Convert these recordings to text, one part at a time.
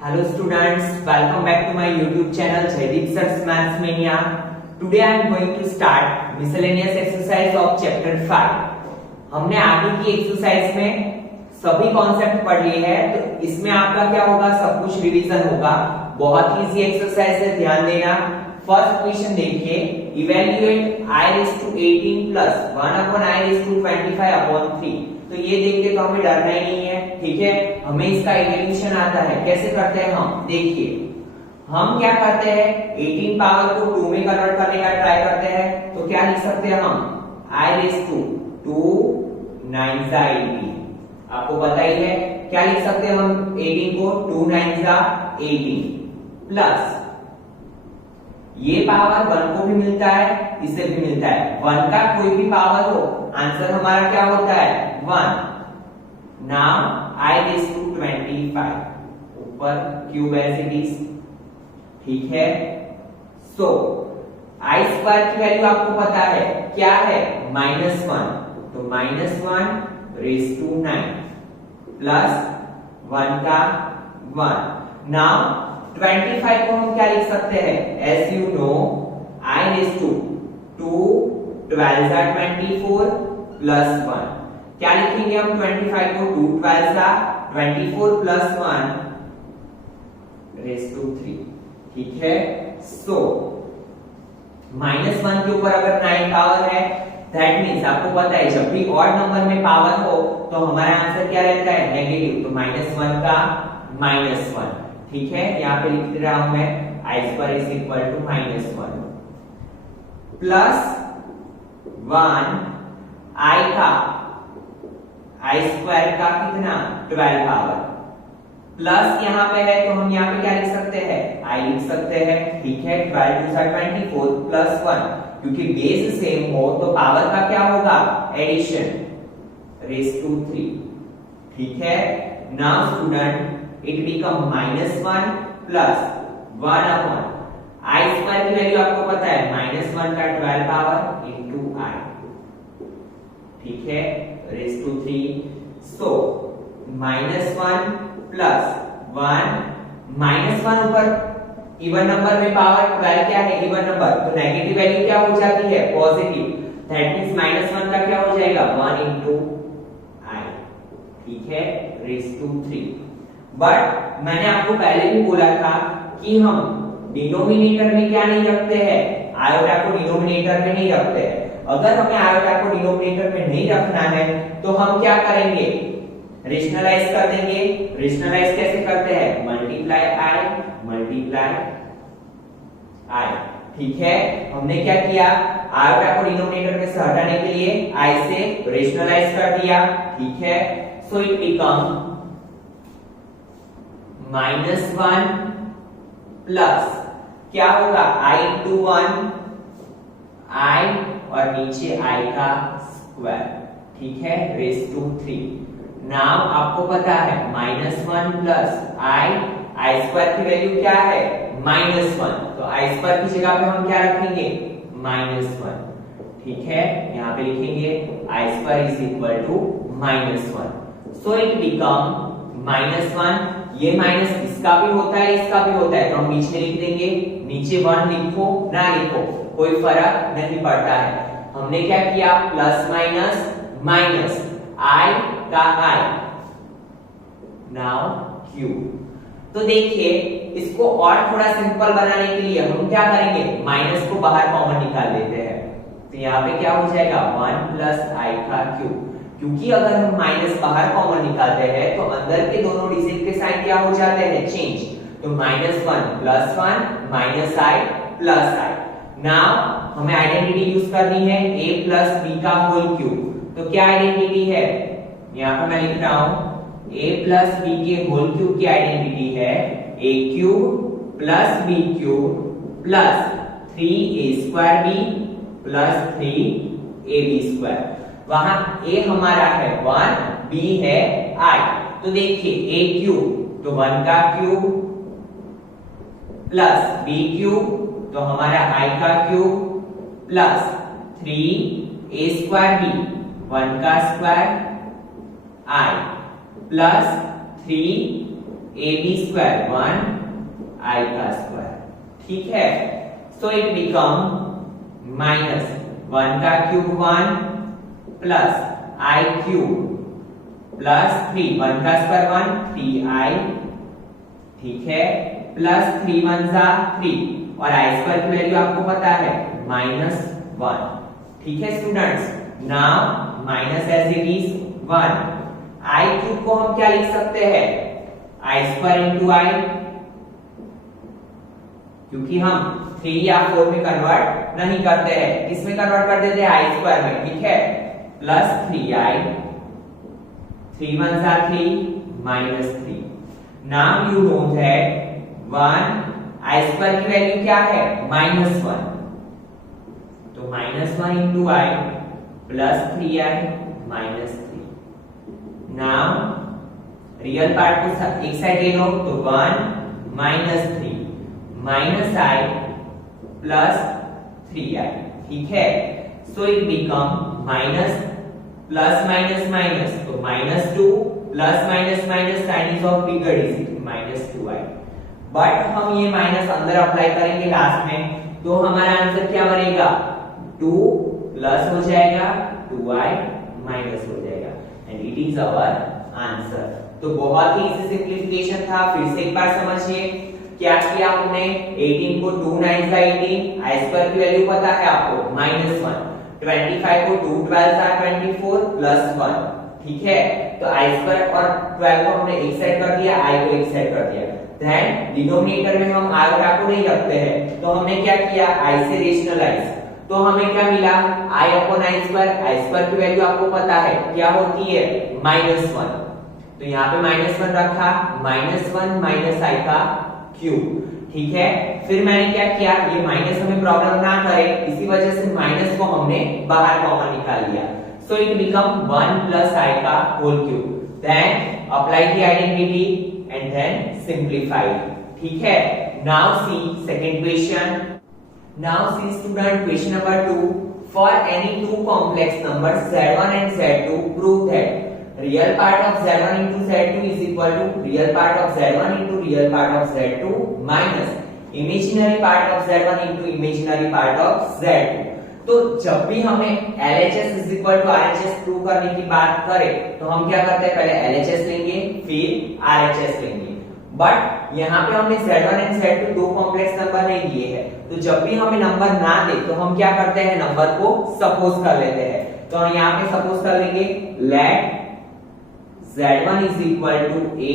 Hello students, welcome back to my YouTube channel Jaideep Sir's Maths Mania. Today I am going to start miscellaneous exercise of chapter 5. हमने आगे की exercise में सभी concept पढ़ लिए हैं, तो इसमें आपका क्या होगा, सब कुछ रिवीजन होगा। बहुत इजी एक्सरसाइज है, ध्यान देना। फर्स्ट क्वेश्चन देखिए, इवेल्युएट i⁻18 प्लस 1/i⁻25/3। तो ये देख के तो हमें डरना ही नहीं है, ठीक है। हमें इसका इवैल्यूएशन आता है। कैसे करते हैं हम, देखिए हम क्या करते हैं, 18 पावर को 2 में कन्वर्ट करने का ट्राई करते हैं। तो क्या लिख सकते हैं हम, i⁻2 9 18। आपको पता ही है क्या लिख सकते हैं हम, 18 को 2 9 18 प्लस ये पावर 1 को भी मिलता है, इसे भी मिलता है। 1 का कोई भी पावर हो, आंसर हमारा क्या होता है, 1। नाउ i⁻25 ऊपर क्यूब एज इट इज, ठीक है। सो i स्क्वायर की वैल्यू आपको पता है क्या है, -1। तो -1⁻9 प्लस 1 का 1। नाउ 25 को हम क्या लिख सकते हैं, as you know i⁻2 12 24 plus 1। क्या लिखेंगे हम 25 को, 2 12 24 प्लस 1⁻3, ठीक है। सो -1 के ऊपर अगर 9 पावर है, दैट मीन्स आपको पता है जब भी ऑड नंबर में पावर हो तो हमारा आंसर क्या रहता है, नेगेटिव। तो -1 का -1, ठीक है। यहाँ पे लिख रहा हूं मैं i² = -1 प्लस 1 i² का कितना, 12 पावर प्लस यहाँ पे है, तो हम यहाँ पे क्या लिख सकते हैं, i लिख सकते हैं, ठीक है। 12 2 24 प्लस 1, क्योंकि बेस सेम हो तो पावर का क्या होगा, एडिशन, ⁻3, ठीक है। Now student it become -1 plus 1/i² की वैल्यू आपको पता है, -1 का 12 पावर into i, ठीक है, ⁻3। सो -1 प्लस 1 -1 ऊपर इवन नंबर में पावर 12 क्या है, इवन नंबर, तो नेगेटिव वैल्यू क्या हो जाती है, पॉजिटिव। दैट मींस -1 का क्या हो जाएगा, 1 into i, ठीक है, ⁻3। बट मैंने आपको पहले भी बोला था कि हम डिनोमिनेटर में क्या नहीं रखते हैं, आयोटा को डिनोमिनेटर में नहीं रखते हैं। अगर हमें आयोटा को डिनोमिनेटर में नहीं रखना है तो हम क्या करेंगे, रेशनलाइज कर देंगे। रेशनलाइज कैसे करते हैं, मल्टीप्लाई i, ठीक है। हमने क्या किया, आयोटा को डिनोमिनेटर में से हटाने के लिए i से रेशनलाइज कर दिया, ठीक है। सो इट बिकम -1 प्लस क्या होगा, i into 1 i और नीचे i का स्क्वायर, ठीक है, ⁻3। नाउ आपको पता है -1 प्लस i² की वैल्यू क्या है, -1। तो i² की जगह पे हम क्या रखेंगे, -1, ठीक है। यहाँ पे लिखेंगे i² = -1। सो इट बिकम -1, ये माइनस इसका भी होता है, इसका भी होता है, तो हम बीच में लिख देंगे। नीचे 1 लिखो ना लिखो कोई फर्क नहीं पड़ता है। हमने क्या किया, प्लस माइनस i का i, नाउ q। तो देखिए इसको और थोड़ा सिंपल बनाने के लिए हम क्या करेंगे, माइनस को बाहर कॉमन निकाल देते हैं। तो यहाँ पे क्या हो जाएगा, 1 प्लस i का q, क्योंकि अगर हम माइनस बाहर कॉमन निकालते हैं तो अंदर के दोनों डिजिट के साइन क्या हो जाते हैं, चेंज। तो -1 plus 1 -i plus i। Now हमें आइडेंटिटी यूज करनी है, a प्लस b का होल क्यूब। तो क्या आइडेंटिटी है, यहाँ पर मैं लिख रहा हूं, a प्लस b के होल क्यूब की आइडेंटिटी है a³ plus b³ plus 3a² b plus 3ab²। वहां a हमारा है 1, b है i। तो देखिए a³ तो 1 का क्यूब प्लस b³ तो हमारा i का क्यूब प्लस 3a² b 1 का square i plus 3 ab square 1 i का स्क्वायर, ठीक है। सो इट बिकम माइनस 1 का cube 1 plus i cube plus 3, 1 का स्क्वायर 1 3i, ठीक है, प्लस 3 1 जा 3 और i स्क्वायर की वैल्यू आपको पता है -1, ठीक है students. Now minus as it is 1, i cube को हम क्या लिख सकते हैं i स्क्वायर इंटू i, क्योंकि हम 3 या 4 में कन्वर्ट नहीं करते हैं, किसमें कन्वर्ट कर देते हैं i स्क्वायर में, ठीक है, प्लस 3i, 3 1 जा 3 -3। Now you know that 1 i square की वैल्यू क्या है -1, तो -1 into i plus 3i -3। Now real part को एक साइड ले लो तो 1 -3 -i प्लस 3i, ठीक है। So it become minus plus minus minus, तो -2 plus minus minus sign is of bigger digit -2i। But हम ये माइनस अंदर अप्लाई करेंगे लास्ट में, तो हमारा आंसर क्या बनेगा 2 प्लस हो जाएगा 2i माइनस हो जाएगा, and it is our answer. तो बहुत ही इजी सिंपलीफिकेशन था, फिर से एक बार समझिए क्या किया हमने। 18 को 2 9 का 18, i स्क्वायर की वैल्यू पता है आपको -1, 25 को 2 12 का 24 प्लस 1, ठीक है। तो i स्क्वायर और 12 को हमने एक साइड कर दिया, i को एक साइड कर दिया। देन डिनोमिनेटर में हम आयोटा को नहीं रखते हैं, तो हमने क्या किया i से रेशनलाइज, तो हमें क्या मिला i अपॉन i स्क्वायर की वैल्यू आपको पता है क्या होती है -1, तो यहाँ पे -1 रखा, -1 माइनस i का क्यूब, ठीक है। फिर मैंने क्या किया, ये माइनस हमें प्रॉब्लम ना करे, इसी वजह से माइनस को हमने बाहर कॉमन निकाल लिया, so it become 1 plus i का whole cube. Then apply the identity and then simplify, ठीक है। Now see second question. Now see student question number 2, for any two complex number z1 and z2 prove that real part of z1 into z2 is equal to real part of z1 into real part of z2 minus imaginary part of z1 into imaginary part of z2। तो जब भी हमें LHS is equal to RHS prove करने की बात करें, तो हम क्या करते हैं, पहले LHS लेंगे फिर RHS लेंगे। बट यहाँ पे हमने z1 and z2 दो कॉम्प्लेक्स नंबर नहीं दिए हैं, तो जब भी हमें नंबर ना दे तो हम क्या करते हैं, नंबर को सपोज कर लेते हैं। तो हम यहाँ पे सपोज कर लेंगे late z1 is equal to a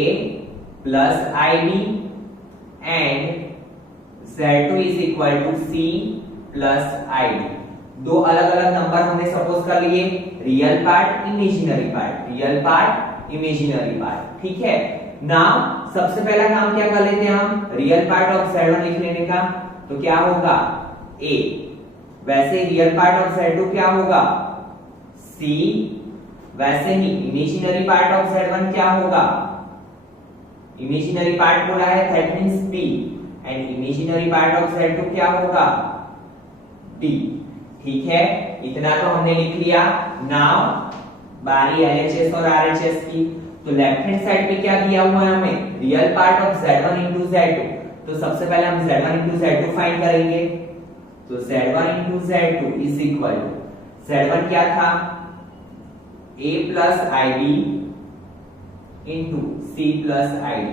plus ib and z2 is equal to c plus id। दो अलग अलग नंबर हमने सपोज कर लिए, real part imaginary part, real part imaginary part, ठीक है। नाउ सबसे पहला काम क्या कर लेते हैं हम, रियल पार्ट ऑफ z1 लिख लेने का, तो क्या होगा a, वैसे रियल पार्ट ऑफ z2 क्या होगा c, वैसे ही इमेजिनरी पार्ट ऑफ z1 क्या होगा, इमेजिनरी पार्ट बोला है that means b, and imaginary part of z2 क्या होगा d, ठीक है। इतना तो हमने लिख लिया। नाउ बारी LHS और RHS की, तो लेफ्ट हैंड साइड पे क्या दिया हुआ है हमें, real part of z1 into z2, तो सबसे पहले हम z1 into z2 फाइंड करेंगे, तो z1 into z2 is equal to z1 क्या था a plus ib into c plus id।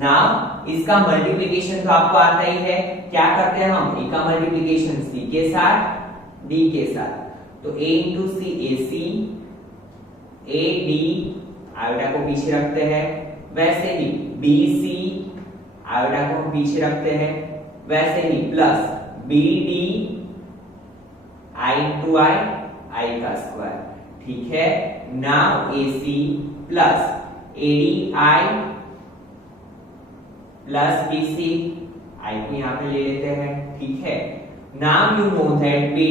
Now इसका मल्टीप्लिकेशन तो आपको आता ही है, क्या करते हैं हम, a का मल्टीप्लिकेशन c के साथ d के साथ, तो a into c ac, a d iota को पीछे रखते हैं, वैसे ही bc आयोटा को पीछे रखते हैं, वैसे ही plus bd i into i का स्क्वायर, ठीक है। Now ac plus ADI plus BC, I को यहाँ पे ले लेते हैं, ठीक है। Now you know that BD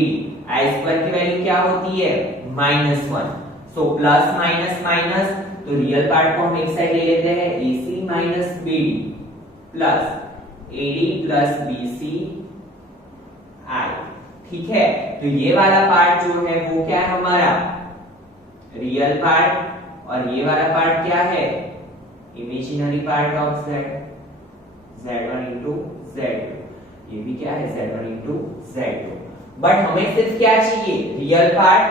I square की वैल्यू क्या होती है -1, सो प्लस माइनस माइनस, तो रियल पार्ट को हम एक साइड ले लेते हैं, AC minus BD plus AD plus BC I, ठीक है। तो ये वाला पार्ट जो है वो क्या है हमारा रियल पार्ट, और ये वाला पार्ट क्या है imaginary part of z, z1 into z2, ये भी क्या है z1 इंटू z2। बट हमें सिर्फ क्या चाहिए, रियल पार्ट,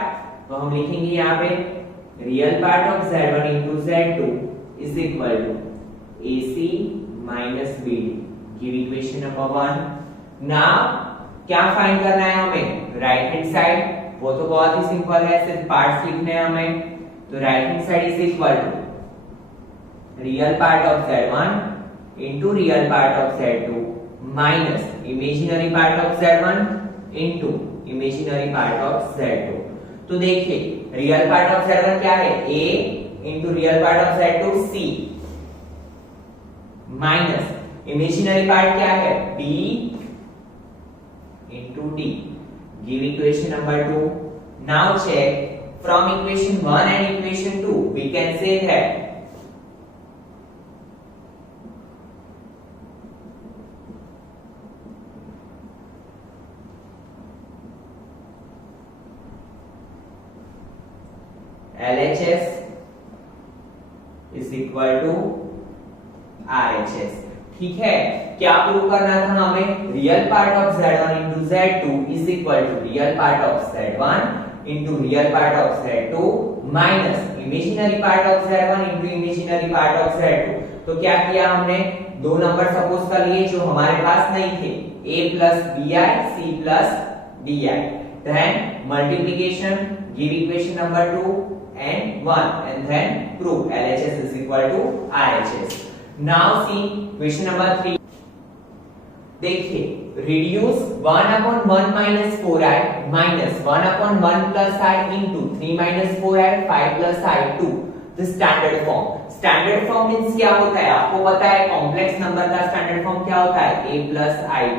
तो हम लिखेंगे यहाँ पे real part of z1 into z2 is equal to ac minus bd, give equation number 1। Now क्या फाइंड करना है हमें, राइट हैंड साइड, वो तो बहुत ही सिंपल है, सिर्फ पार्ट्स लिखने हैं हमें। तो right hand side is equal to real part of z1 into real part of z2 minus imaginary part of z1 into imaginary part of z2। तो देखिए रियल पार्ट ऑफ z1 क्या है, a into real part of z2 c minus imaginary part क्या है, b into d, give equation number 2। Now check from equation 1 and equation 2 we can say that LHS is equal to RHS। ठीक है, क्या prove करना था हमें, real part of z1 into z2 is equal to real part of z1 into real part of z2 minus imaginary part of z1 into imaginary part of z2। तो क्या किया हमने, दो नंबर सपोज कर लिए जो हमारे पास नहीं थे, a plus bi c plus di, then multiplication, give equation number 2 and 1 and then prove LHS is equal to RHS। Now see question number 3। देखिए reduce 1 upon 1 minus 4i minus 1 upon 1 plus I into 3 minus 4i 5 plus I to the standard form। Standard form means क्या होता है, आपको पता है complex number का standard form क्या होता है, a plus ib।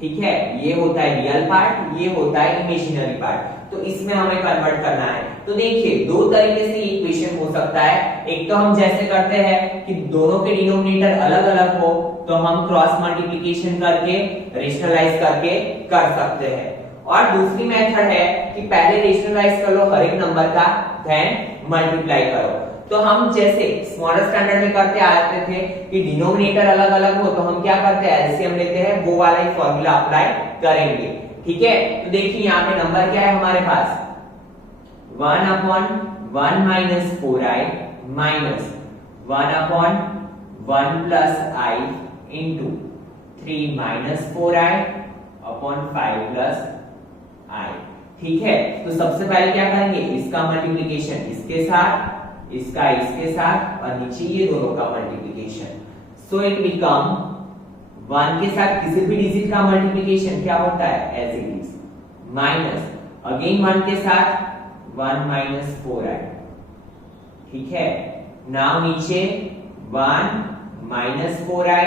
ठीक है, ये होता है रियल पार्ट, ये होता है इमेजिनरी पार्ट। तो इसमें हमें कन्वर्ट करना है। तो देखिए दो तरीके से इक्वेशन हो सकता है, एक तो हम जैसे करते हैं कि दोनों के डिनोमिनेटर अलग अलग हो, तो हम क्रॉस मल्टीप्लिकेशन करके रेशनलाइज करके कर सकते हैं। और दूसरी मेथड है कि पहले रेशनलाइज कर लो हर एक नंबर का, देन मल्टीप्लाई करो। तो हम जैसे स्मॉलर स्टैंडर्ड में करते आते थे कि डिनोमिनेटर अलग अलग हो, तो हम क्या करते हैं, एलसीएम लेते हैं, वो वाला ही फॉर्मूला अप्लाई करेंगे। ठीक है, तो देखिए यहाँ पे नंबर क्या है हमारे पास, 1 upon 1 minus 4i minus 1 upon 1 plus I into 3 minus 4i upon 5 plus I। ठीक है, तो सबसे पहले क्या करेंगे, इसका मल्टीप्लिकेशन इसके साथ, इसका इसके साथ, और नीचे ये दोनों का मल्टीप्लिकेशन। सो इट बिकम 1 के साथ किसी भी डिजिट का मल्टीप्लिकेशन क्या होता है, as it is, minus again 1 के साथ 1 minus 4i। ठीक है, नाउ नीचे 1 minus 4i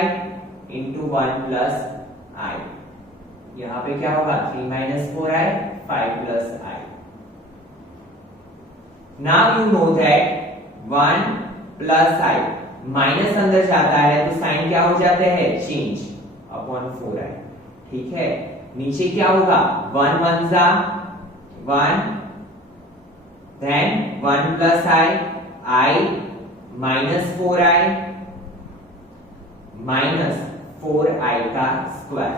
into 1 plus I, यहां पे क्या होगा 3 minus 4i 5 plus I। Now you know that 1 plus I minus अंदर जाता है तो साइन क्या हो जाते हैं, चेंज अपॉन 4i। ठीक है, नीचे क्या होगा, 1 1 जा 1, then 1 plus I minus 4i minus 4i का square,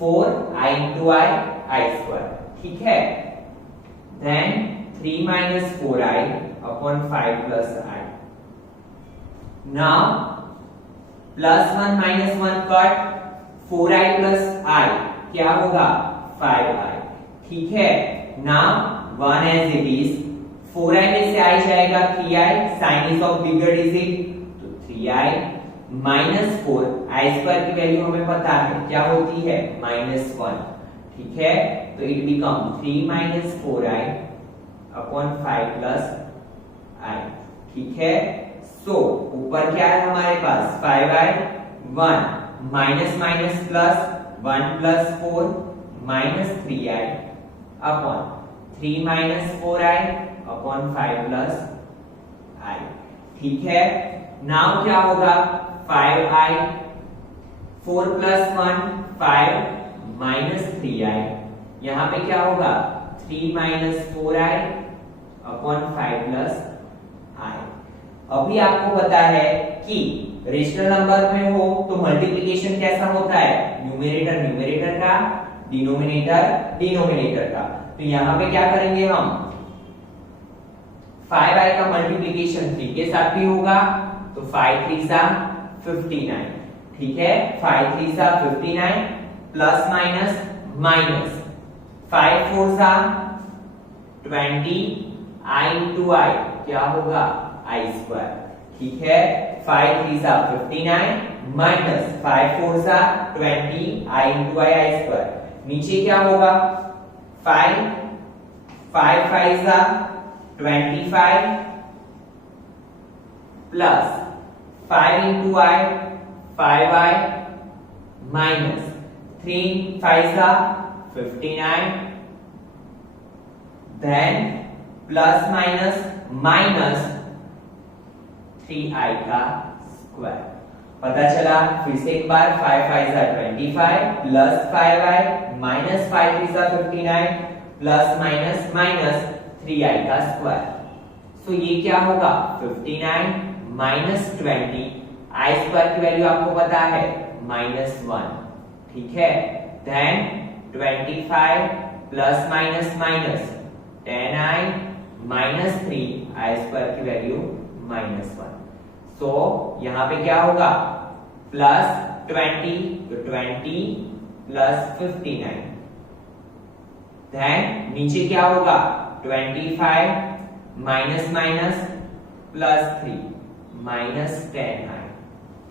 4i into I square. ठीक है, then 3 minus 4i upon 5 plus I। Now plus 1 minus 1 cut, 4i plus I क्या होगा, 5i। ठीक है, now 1 as it is, 4i में से I जाएगा 3i, sign is of bigger digit, तो 3i माइनस 4, I स्क्वायर की वैल्यू हमें पता है क्या होती है, -1। ठीक है, तो it become 3 minus 4i upon 5 plus I। ठीक है, सो ऊपर क्या है हमारे पास, 5i, 1 minus minus plus 1 plus 4 minus 3i upon 3 minus 4i upon 5 plus i। ठीक है, नाउ क्या होगा, 5i, 4 प्लस 1 5 माइनस 3i, यहां पे क्या होगा 3 minus 4i upon 5 plus i। अभी आपको पता है कि रेशनल नंबर में हो तो मल्टीप्लिकेशन कैसा होता है, न्यूमरेटर न्यूमरेटर का, डिनोमिनेटर डिनोमिनेटर का। तो यहां पे क्या करेंगे हम, 5i का मल्टीप्लिकेशन 3 के साथ भी होगा, तो 5 3 सा 59, ठीक है, 5 3 सा 59 प्लस माइनस माइनस 5 4 सा 20 i इंटू आई क्या होगा आई स्क्वायर, ठीक है, 5 3 सा 59 माइनस 5 4 सा 20 i इंटू आई स्क्वायर। नीचे क्या होगा 5 5 5 सा 25 प्लस 5 इंटू आई 5i माइनस 3 5 सा 59 then plus minus minus 3i का स्क्वायर। पता चला, फिर से एक बार 5 5 सा 25 प्लस 5i माइनस 5 3 सा 59 प्लस माइनस माइनस 3i का स्क्वायर। सो ये क्या होगा 59 माइनस 20, आई स्क्वायर की वैल्यू आपको पता है -1, ठीक है, then 25 plus minus minus 10i minus 3, I square की वैल्यू -1। सो यहां पे क्या होगा प्लस 20, तो 20 प्लस 59, देन नीचे क्या होगा 25 minus minus plus 3 minus 10i,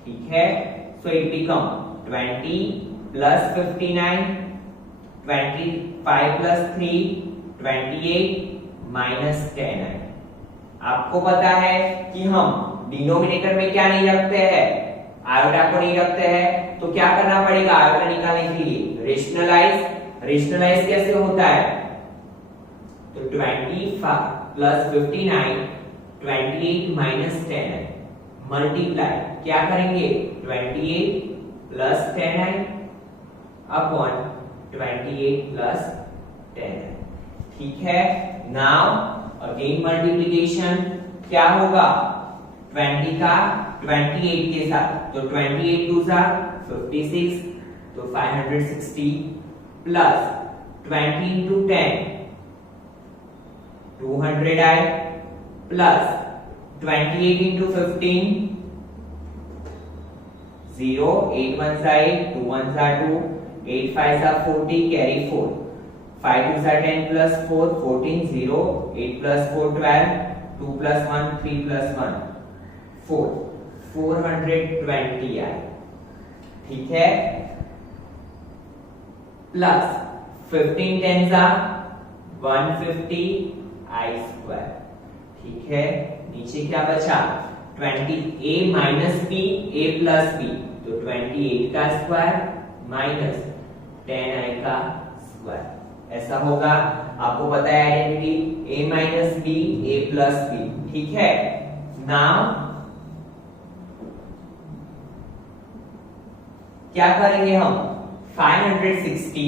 ठीक है, so it become 20 plus 59 25 plus 3 28 minus 10i। आपको पता है कि हम डिनोमिनेटर में क्या नहीं रखते हैं, आयोटा को नहीं रखते हैं, तो क्या करना पड़ेगा आयोटा निकालने के लिए, रेशनलाइज। रेशनलाइज कैसे होता है, तो 20 प्लस 59 28 माइनस 10i मल्टीप्लाई क्या करेंगे 28 plus 10i upon 28 plus 10i, ठीक है। नाउ अगेन मल्टीप्लिकेशन क्या होगा 20 का 28 के साथ, तो 28 2 सा 56, तो 560 plus 20 into 10 200i plus 28 into 15 0 8 1 सा 8 2 1 सा 2 8 5 सा 40 कैरी 4 5 2 सा 10 plus 4 14 0 8 plus 4 12 2 plus 1 3 plus 1 4 420i, ठीक है, प्लस 15 10 सा 150 आई स्क्वायर, ठीक है। नीचे क्या बचा 20a minus b a plus b, तो 28 का स्क्वायर माइनस 10i का स्क्वायर, ऐसा होगा। आपको पता है identity a minus b a plus b, ठीक है। नाउ क्या करेंगे हम 560,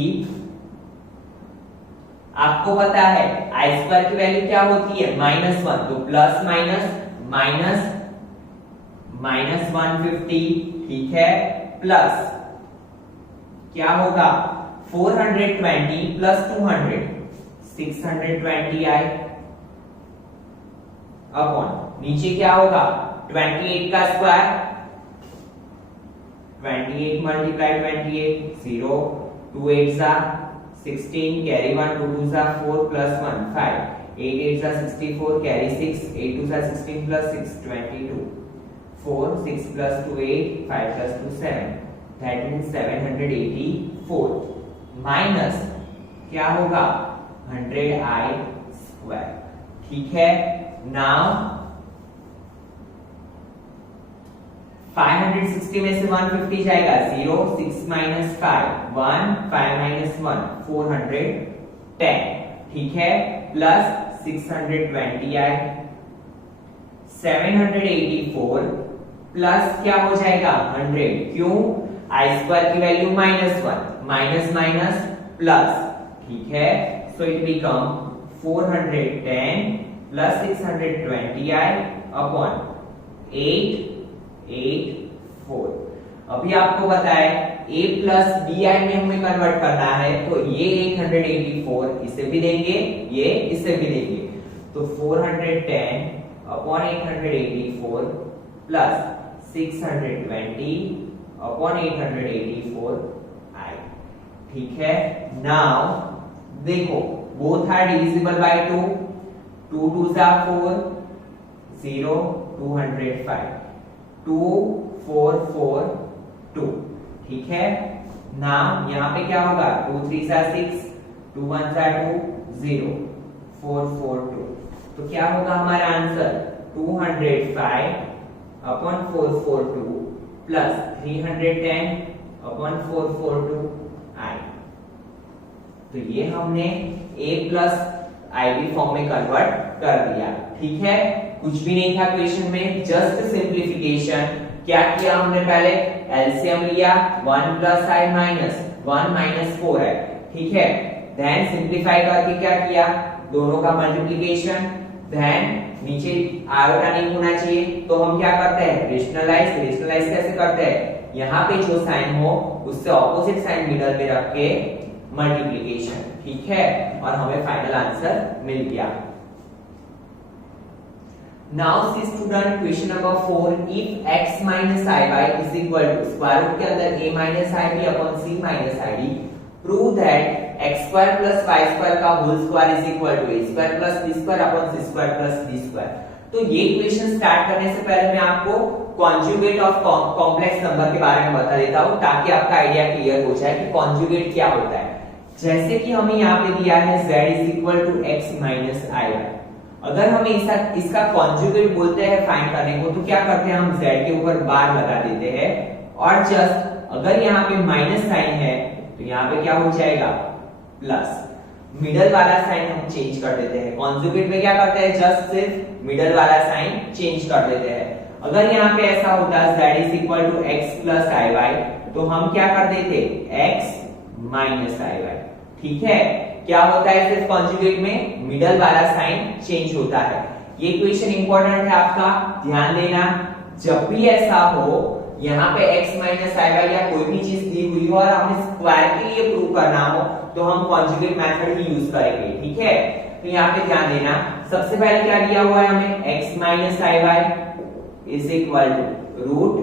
आपको पता है आई स्क्वायर की वैल्यू क्या होती है -1, तो प्लस माइनस माइनस माइनस 150, ठीक है, प्लस क्या होगा 420 प्लस 200 620i अपॉन नीचे क्या होगा 28 का स्क्वायर 28 मल्टीप्लाई 28 0 2 8 सा 16 कैरी 1 2 2 सा 4 प्लस 1 5 8 8 सा 64 कैरी 6 8 2 सा 16 plus 6 22 4 6 plus 2 8 5 plus 2 7, that means 784 minus क्या होगा 100i स्क्वायर, ठीक है। नाउ 560 में से 150 जाएगा 0 6 माइनस 5 1 5 माइनस 1 410, ठीक है, प्लस 620i 784 प्लस क्या हो जाएगा 100, क्यों आई स्क्वायर की वैल्यू -1 माइनस माइनस प्लस, ठीक है, so it become 410 plus 620i upon 884। अभी आपको पता है a प्लस बी में हमें कन्वर्ट करना है, तो ये 884 इसे भी देंगे, ये इसे भी देंगे, तो 410 अपॉन 884 प्लस 620 अपॉन 884 आई। ठीक है, नाउ देखो बोथ आर डिविजिबल बाय 2, 2 2 जा 4, 0 205, 2 4 4 2। ठीक है, नाउ यहाँ पे क्या होगा, 2 3 जा 6, 2 1 जा 2, 0 4 4 2। तो क्या होगा हमारा आंसर, 205 अपॉन 442 प्लस 310 अपॉन 442 आई। तो ये हमने a प्लस आईबी फॉर्म में कन्वर्ट कर दिया। ठीक है, कुछ भी नहीं था क्वेश्चन में, जस्ट सिंप्लीफिकेशन। क्या किया हमने, पहले एलसीएम लिया, 1 प्लस आई माइनस 1 माइनस 4 है। ठीक है, देन सिंप्लीफाई करके क्या किया, दोनों का मल्टीप्लिकेशन, देन नीचे आयोटा नहीं होना चाहिए, तो हम क्या करते हैं, रेशनलाइज। रेशनलाइज कैसे करते हैं, यहाँ पे जो साइन हो उससे ऑपोजिट साइन मिडल में रख के मल्टीप्लिकेशन। ठीक है, और हमें फाइनल आंसर मिल गया। Now see student question number 4, if x minus iy is equal to square root के अंदर a minus ib upon c minus id, prove that x square plus y square का whole square is equal to a square plus b square upon c square plus d square। तो ये question start करने से पहले मैं आपको conjugate of complex number के बारे में बता देता हूं, ताकि आपका आइडिया क्लियर हो जाए कि कॉन्जुगेट क्या होता है। जैसे कि हमें यहाँ पे दिया है z is equal to x minus I. अगर हमें इसका कॉन्जुगेट बोलते हैं फाइंड करने को, तो क्या करते हैं, हम z के ऊपर बार लगा देते हैं, और जस्ट अगर यहाँ पे माइनस साइन है तो यहाँ पे क्या हो जाएगा, प्लस। मिडल वाला साइन हम चेंज कर देते हैं। कॉन्जुगेट में क्या करते हैं, जस्ट सिर्फ मिडल वाला साइन चेंज कर देते हैं। अगर यहाँ पे ऐसा होता z is equal to x plus I Y, तो हम क्या कर देते, x माइनस आई वाई। ठीक है, क्या होता है सिर्फ कॉन्जुगेट में, मिडल वाला साइन चेंज होता है। ये क्वेश्चन इंपॉर्टेंट है आपका, ध्यान देना। जब भी ऐसा हो, यहाँ पे x माइनस आई वाई या कोई भी चीज दी हुई हो और हमें स्क्वायर के लिए प्रूव करना हो, तो हम कॉन्जुगेट मेथड ही यूज करेंगे। ठीक है, तो यहाँ पे ध्यान देना, सबसे पहले क्या दिया हुआ है हमें, x minus I Y is equal to root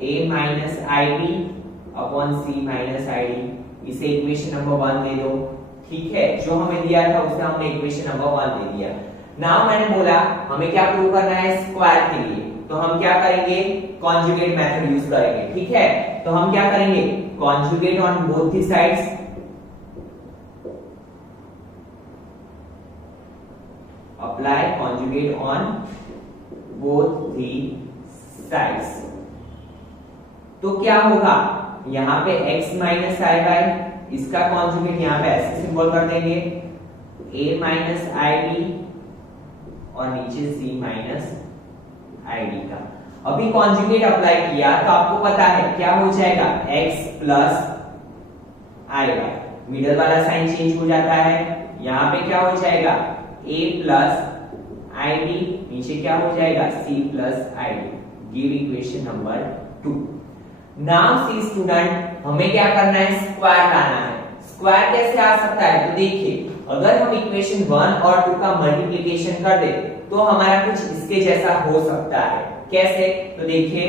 a minus I B upon c minus I D. इसे इक्वेशन नंबर 1 दे दो। ठीक है, जो हमें दिया था उसे हमने इक्वेशन नंबर 1 दे दिया। नाउ मैंने बोला हमें क्या प्रूव करना है, स्क्वायर के लिए, तो हम क्या करेंगे, कॉन्जुगेट मेथड यूज करेंगे। ठीक है, तो हम क्या करेंगे, conjugate on both the sides, apply conjugate on both the sides. तो क्या होगा, यहाँ पे x माइनस आई वाई, इसका कॉन्जुगेट यहाँ पे ऐसे सिंबल कर देंगे, a माइनस आई बी और नीचे c माइनस आई डी का। अभी कॉन्जुगेट अप्लाई किया तो आपको पता है क्या हो जाएगा, x plus I Y, middle वाला साइन चेंज हो जाता है, यहाँ पे क्या हो जाएगा, a प्लस आई बी, नीचे क्या हो जाएगा, c plus I D. Give equation number 2। Now see student, हमें क्या करना है, स्क्वायर लाना है। स्क्वायर कैसे आ सकता है, तो देखिए अगर हम इक्वेशन 1 और 2 का मल्टीप्लिकेशन कर दे तो हमारा कुछ इसके जैसा हो सकता है। कैसे, तो देखिए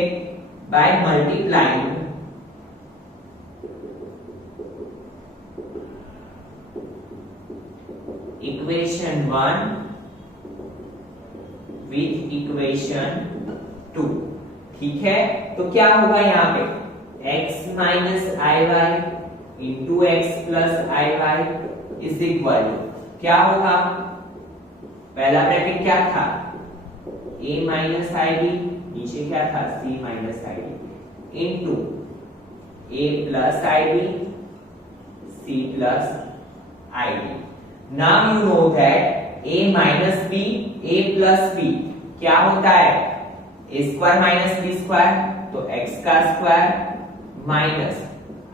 by multiplying equation 1 with equation 2। ठीक है, तो क्या होगा यहाँ पे, x minus I Y into X plus I Y is equal, क्या होगा, पहला ब्रैकेट क्या था, a माइनस आई डी, नीचे क्या था, c minus I D into a plus I D, c plus I D. Now you know that a minus b, a plus b क्या होता है, a square minus b square, तो x का square minus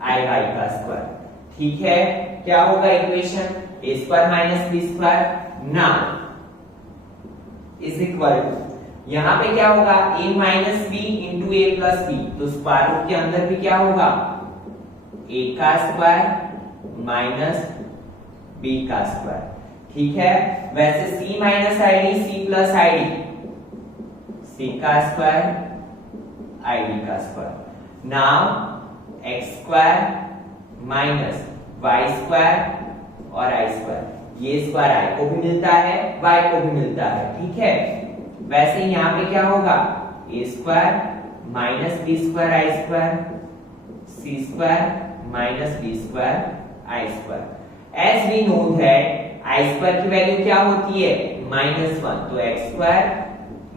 I Y का square. ठीक है, क्या होगा equation, a square minus b square now is equal to, यहाँ पे क्या होगा a minus B into A plus B, तो स्क्वायर रूट के अंदर भी क्या होगा a का स्क्वायर माइनस b का स्क्वायर। ठीक है, वैसे c minus I D c plus I D, c का स्क्वायर id का square. Now x square minus y square और i स्क्वायर, ये स्क्वायर i को भी मिलता है y को भी मिलता है। ठीक है, वैसे यहाँ पे क्या होगा a square minus B square I square, c square minus B square I square. As we know that I square की वैल्यू क्या होती है -1, तो x square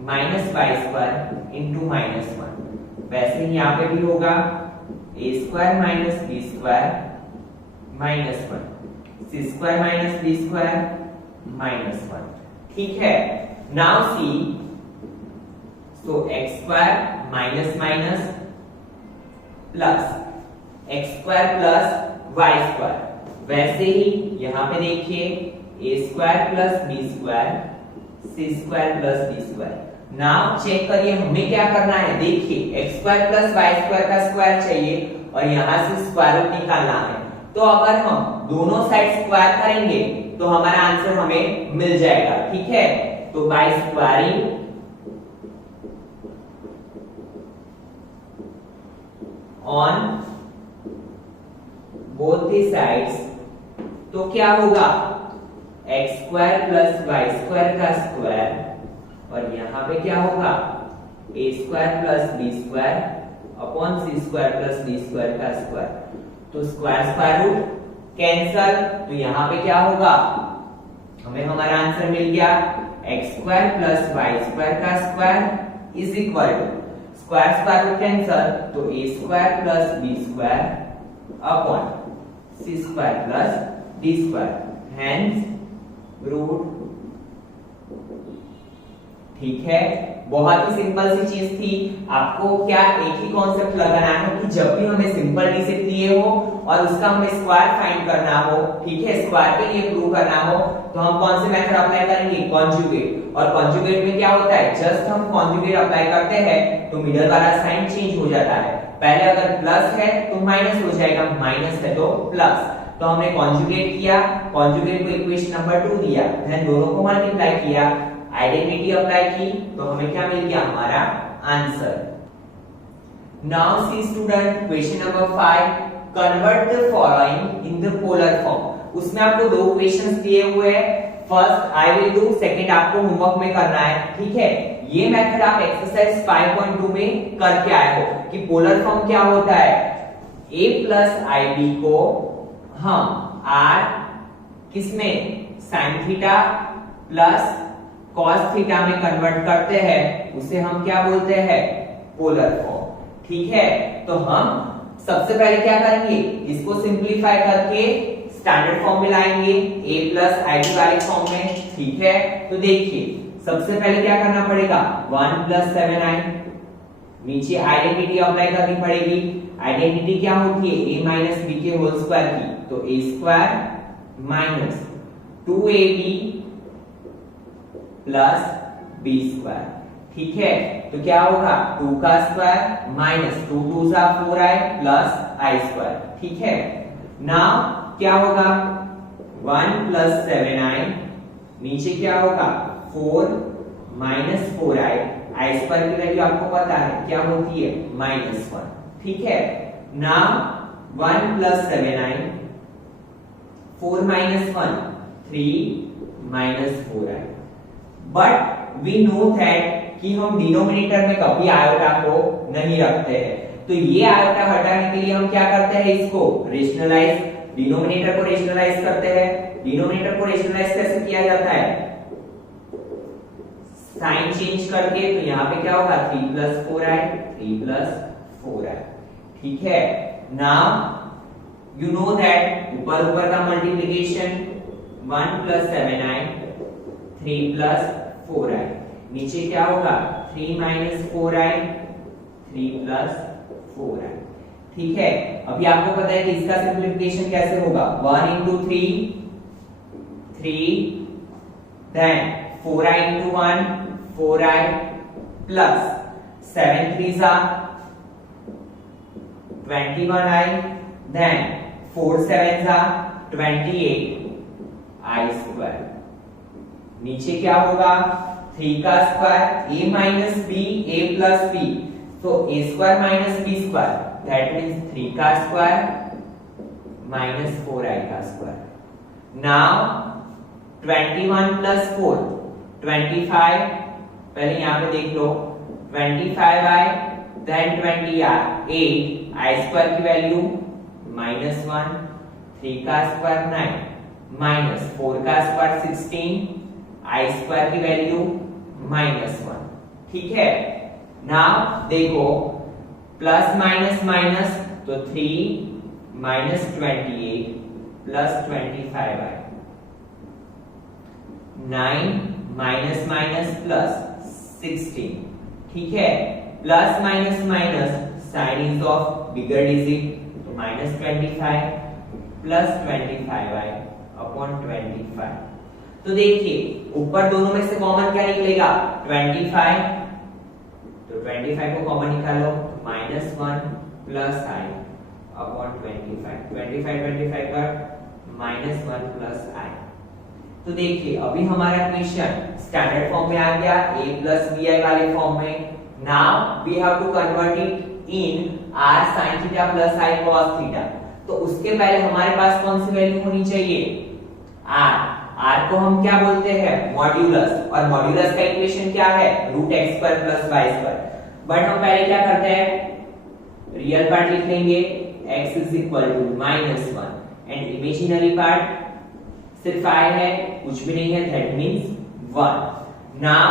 minus Y square into -1। वैसे ही यहाँ पे भी होगा a square minus B square -1, c square minus B square -1। ठीक है, now see, so x square minus minus plus x square plus y square. वैसे ही यहाँ पे देखिए a square plus b square, c square plus d square. Now check करिए हमें क्या करना है, देखिए x square plus y square का स्क्वायर चाहिए और यहाँ से स्क्वायर रूट निकालना है। तो अगर हम दोनों साइड स्क्वायर करेंगे तो हमारा आंसर हमें मिल जाएगा। ठीक है, तो by squaring on both the sides, तो क्या होगा x square plus y square का स्क्वायर और यहाँ पे क्या होगा a square plus b square upon c square plus d square का स्क्वायर। तो स्क्वायर स्क्वायर रूट कैंसल, तो यहाँ पे क्या होगा हमें हमारा आंसर मिल गया x square plus y square का square is equal to square square root cancel, तो a square plus b square upon c square plus d square, hence root. ठीक है, बहुत ही सिंपल सी चीज थी। आपको क्या एक ही कॉन्सेप्ट लगाना है कि जब भी हमें सिंपल डिजिट दिए हो और उसका हमें स्क्वायर फाइंड करना हो, ठीक है, स्क्वायर के लिए प्रूव करना हो, तो हम कौन से मेथड अप्लाई करेंगे, कॉन्जुगेट। और कॉन्जुगेट में क्या होता है, जस्ट हम कॉन्जुगेट अप्लाई करते हैं तो मिडल वाला साइन चेंज हो जाता है। पहले अगर प्लस है तो माइनस हो जाएगा, माइनस है तो प्लस। तो हमने कॉन्जुगेट किया, कॉन्जुगेट को इक्वेशन नंबर 2 दिया, देन दोनों को मल्टीप्लाई किया, आइडेंटिटी अप्लाई की, तो हमें क्या मिल गया हमारा answer. Now see student, question number 5, convert the following in the polar form. उसमें आपको दो क्वेश्चंस दिए हुए हैं, first I will do, second आपको होमवर्क में करना है। ठीक है, ये मेथड आप एक्सरसाइज 5.2 में करके आए हो कि पोलर फॉर्म क्या होता है, a प्लस ib को हम r किसमें sin theta plus cos theta में कन्वर्ट करते हैं, उसे हम क्या बोलते हैं, पोलर फॉर्म। ठीक है, तो हम सबसे पहले क्या करेंगे, इसको सिंपलीफाई करके स्टैंडर्ड फॉर्म में लाएंगे, a प्लस ib वाले फॉर्म में। ठीक है, तो देखिए सबसे पहले क्या करना पड़ेगा, 1 प्लस 7i, नीचे आइडेंटिटी अप्लाई करनी पड़ेगी। आइडेंटिटी क्या होती है, a माइनस बी के होल स्क्वायर की, तो a square minus 2ab plus b square. ठीक है, तो क्या होगा 2 का स्क्वायर माइनस 2 2 सा 4i प्लस i स्क्वायर। ठीक है, नाउ क्या होगा 1 प्लस 7i, नीचे क्या होगा 4 माइनस 4i, i स्क्वायर की वैल्यू आपको पता है क्या होती है -1। ठीक है, now 1 plus 7i, 4 minus 1 3 minus 4i। But we know that कि हम डिनोमिनेटर में कभी आयोटा को नहीं रखते हैं, तो ये आयोटा हटाने के लिए हम क्या करते हैं, इसको रेशनलाइज, डिनोमिनेटर को रेशनलाइज करते हैं। डिनोमिनेटर को रेशनलाइज कैसे किया जाता है, साइन चेंज करके, तो यहाँ पे क्या होगा 3 प्लस 4i, 3 प्लस 4i। ठीक है, नाउ यू नो दैट ऊपर ऊपर का multiplication 1 plus 7i 3 plus 4i, नीचे क्या होगा 3 माइनस 4i 3 प्लस 4i। ठीक है, अभी आपको पता है कि इसका सिंपलीफिकेशन कैसे होगा, 1 into 3 3, then 4i into 1 4i plus 7 3 21i, then 4 7 28 i square. नीचे क्या होगा 3 का square a minus B a plus B, तो a square minus B square, that means 3 का स्क्वायर माइनस 4i का स्क्वायर। नाउ 21 प्लस 4 25, पहले यहां पे देख लो 25i then 20i 8 i square की वैल्यू -1, 3 का स्क्वायर 9 माइनस 4 का स्क्वायर 16 i स्क्वायर की वैल्यू -1। ठीक है, नाउ देखो प्लस माइनस माइनस तो 3 minus 28 plus 25i, 9 minus minus plus 16। ठीक है, plus minus minus sign is of bigger digit, तो माइनस 25 प्लस 25i अपॉन 25। तो देखिए ऊपर दोनों में से कॉमन क्या निकलेगा 25, तो 25 को कॉमन निकालो -1 प्लस i अपॉन 25, 25 पर -1 प्लस i। तो देखिए अभी हमारा इक्वेशन स्टैंडर्ड फॉर्म में आ गया a प्लस bi वाले फॉर्म में। Now we have to convert it in r sin theta plus i cos theta. तो उसके पहले हमारे पास कौन सी वैल्यू होनी चाहिए r को हम क्या बोलते हैं मॉड्यूलस, और मॉड्यूलस का इक्वेशन क्या है √x² plus y square. But हम पहले क्या करते हैं रियल पार्ट लिख लेंगे x is equal to -1 and imaginary part सिर्फ i है, कुछ भी नहीं है, दैट मींस 1। नाउ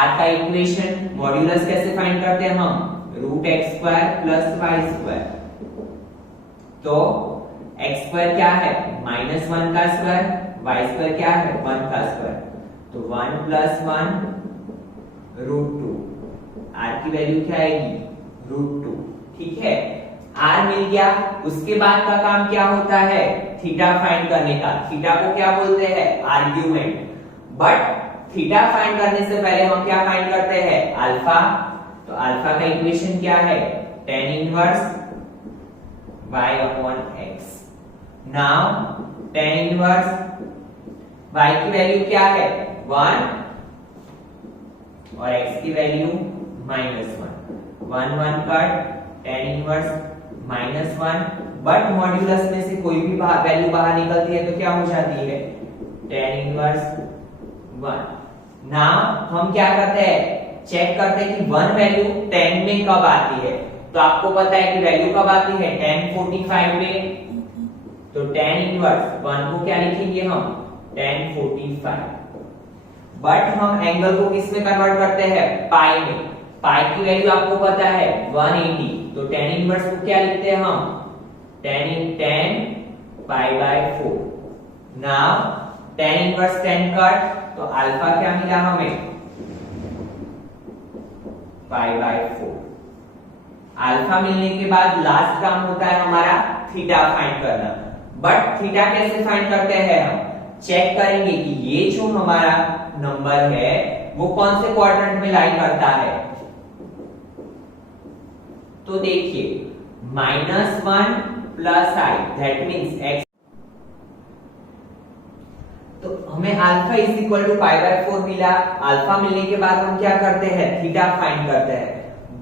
r का इक्वेशन मॉड्यूलस कैसे फाइंड करते हैं हम √x² प्लस y स्क्वायर। तो x² क्या है -1 का स्क्वायर, y स्क्वायर क्या है 1 का स्क्वायर, तो 1 प्लस 1 √2, r की वैल्यू क्या आएगी √2। ठीक है, r मिल गया। उसके बाद का काम क्या होता है थीटा फाइंड करने का। थीटा को क्या बोलते हैं आर्ग्यूमेंट, बट थीटा फाइंड करने से पहले हम क्या फाइंड करते हैं अल्फा। तो अल्फा का इक्वेशन क्या है tan inverse y upon x। Now tan inverse y की वैल्यू क्या है 1 और x की value -1, 1 1 cut, tan inverse -1, but modulus में से कोई भी वैल्यू बाहर निकलती है तो क्या हो जाती है tan इनवर्स 1। नाउ हम क्या करते हैं चेक करते हैं कि 1 वैल्यू 10 में कब आती है। तो आपको पता है कि वैल्यू कब आती है 1045 में, तो tan इनवर्स 1 को क्या लिखेंगे हम 1045। बट हम एंगल को किस में कन्वर्ट करते हैं पाई में। पाई की वैल्यू आपको पता है 180, तो tan इनवर्स को क्या लिखते हैं हम tan pi by 4। Now tan inverse 10 cut, तो अल्फा क्या मिला हमें पाई बाय 4। अल्फा मिलने के बाद लास्ट काम होता है हमारा थीटा फाइंड करना। बट थीटा कैसे फाइंड करते हैं हम चेक करेंगे कि ये जो हमारा नंबर है वो कौन से क्वाड्रेंट में लाई करता है। तो देखिए -1 plus i that means x, तो हमें alpha is equal to pi by 4 मिला। अल्फा मिलने के बाद हम क्या करते हैं थीटा फाइंड करते हैं।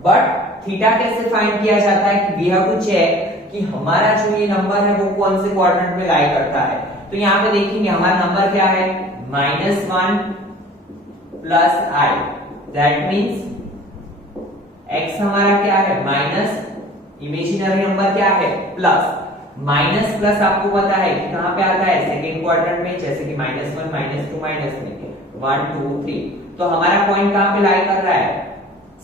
बट थीटा कैसे फाइंड किया जाता है कि वी हैव टू चेक कि हमारा जो ये नंबर है वो कौन से क्वाड्रेंट में लाई करता है। तो यहाँ पे देखेंगे हमारा नंबर क्या है -1 plus i that means x हमारा क्या है माइनस, इमेजिनरी नंबर क्या है प्लस, माइनस प्लस आपको पता है कि कहां पे आता है सेकंड क्वाड्रेंट में, जैसे कि -1 -2 -3 1 2 3। तो हमारा पॉइंट कहां पे लाई कर रहा है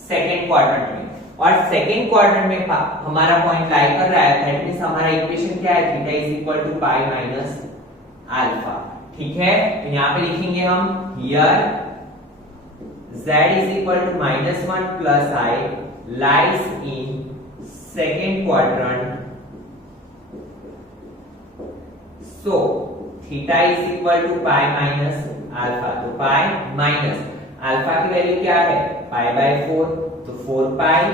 सेकंड क्वाड्रेंट में, और सेकंड क्वाड्रेंट में हमारा पॉइंट लाई कर रहा है दैट मींस हमारा इक्वेशन क्या है theta is equal to pi minus alpha. ठीक है, तो यहां पे लिखेंगे हम here z is equal to -1 plus i lies in second quadrant, so theta is equal to pi minus alpha। तो pi minus alpha की वैल्यू क्या है पाई बाय 4, तो 4 पाई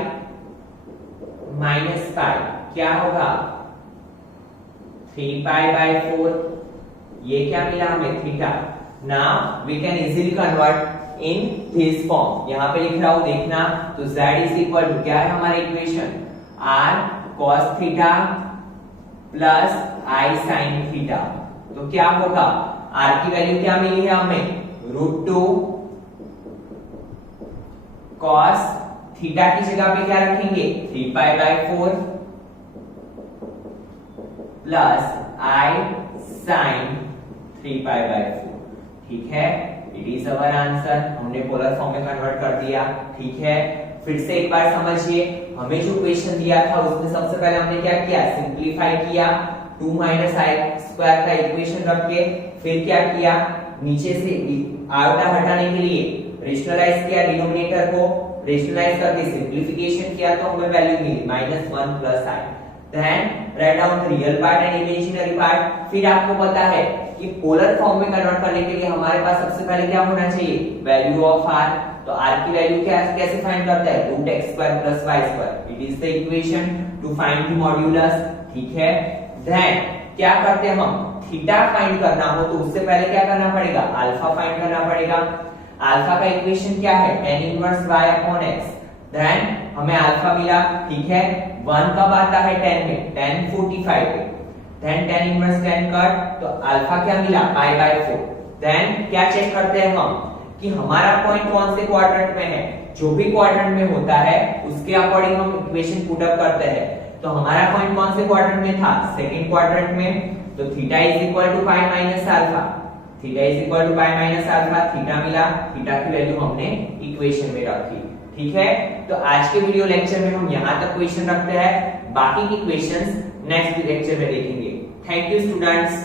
माइनस पाई क्या होगा 3 पाई बाय 4, ये क्या मिला हमें theta. Now we can easily convert in this form, यहां पे लिख रहा हूं देखना, तो z इज इक्वल टू क्या है हमारा equation r cos theta plus i sin theta, तो क्या होगा r की वैल्यू क्या मिली है हमें √2 cos थीटा की जगह पे क्या रखेंगे 3 पाई by 4 plus i sin 3 pi by 4, ठीक है, इट इज अवर आंसर। हमने पोलर फॉर्म में कन्वर्ट कर दिया, ठीक है। फिर से एक बार समझिए, हमें जो क्वेश्चन दिया था उसमें सबसे पहले हमने क्या किया, सिंपलीफाई किया 2 माइनस आई स्क्वायर का इक्वेशन रख के, फिर क्या किया नीचे से आयोटा हटाने के लिए रेशनलाइज किया, डिनोमिनेटर को रेशनलाइज करके सिंपलीफिकेशन किया, तो हमें वैल्यू मिली -1 plus i. Then write down the real part and imaginary part. फिर आपको पता है कि पोलर फॉर्म में कन्वर्ट करने के लिए हमारे पास सबसे पहले क्या होना चाहिए, वैल्यू ऑफ r, तो r की वैल्यू क्या कैसे फाइंड करते हैं √x² + y², it is the equation two find the modulus, ठीक है। देन क्या करते हैं हम, थीटा फाइंड करना हो तो उससे पहले क्या करना पड़ेगा, अल्फा फाइंड करना पड़ेगा। अल्फा का इक्वेशन क्या है tan inverse y upon x, then हमें अल्फा मिला, ठीक है। 1 कब आता है tan में, tan 45 पे, then tan inverse tan cut, तो अल्फा क्या मिला पाई बाय 4। देन क्या चेक करते हैं हम कि हमारा पॉइंट कौन से क्वाड्रेंट में है, जो भी क्वाड्रेंट में होता है उसके अकॉर्डिंग हम इक्वेशन पुट अप करते हैं। तो हमारा पॉइंट कौन से क्वाड्रेंट में था, सेकंड क्वाड्रेंट में, तो theta is equal to pi minus alpha, theta is equal to pi minus alpha, theta मिला, थीटा की वैल्यू हमने इक्वेशन में रखी, ठीक है। तो आज के वीडियो लेक्चर में हम यहां तक क्वेश्चन रखते हैं, बाकी की क्वेश्चंस नेक्स्ट लेक्चर में देखेंगे। Thank you students.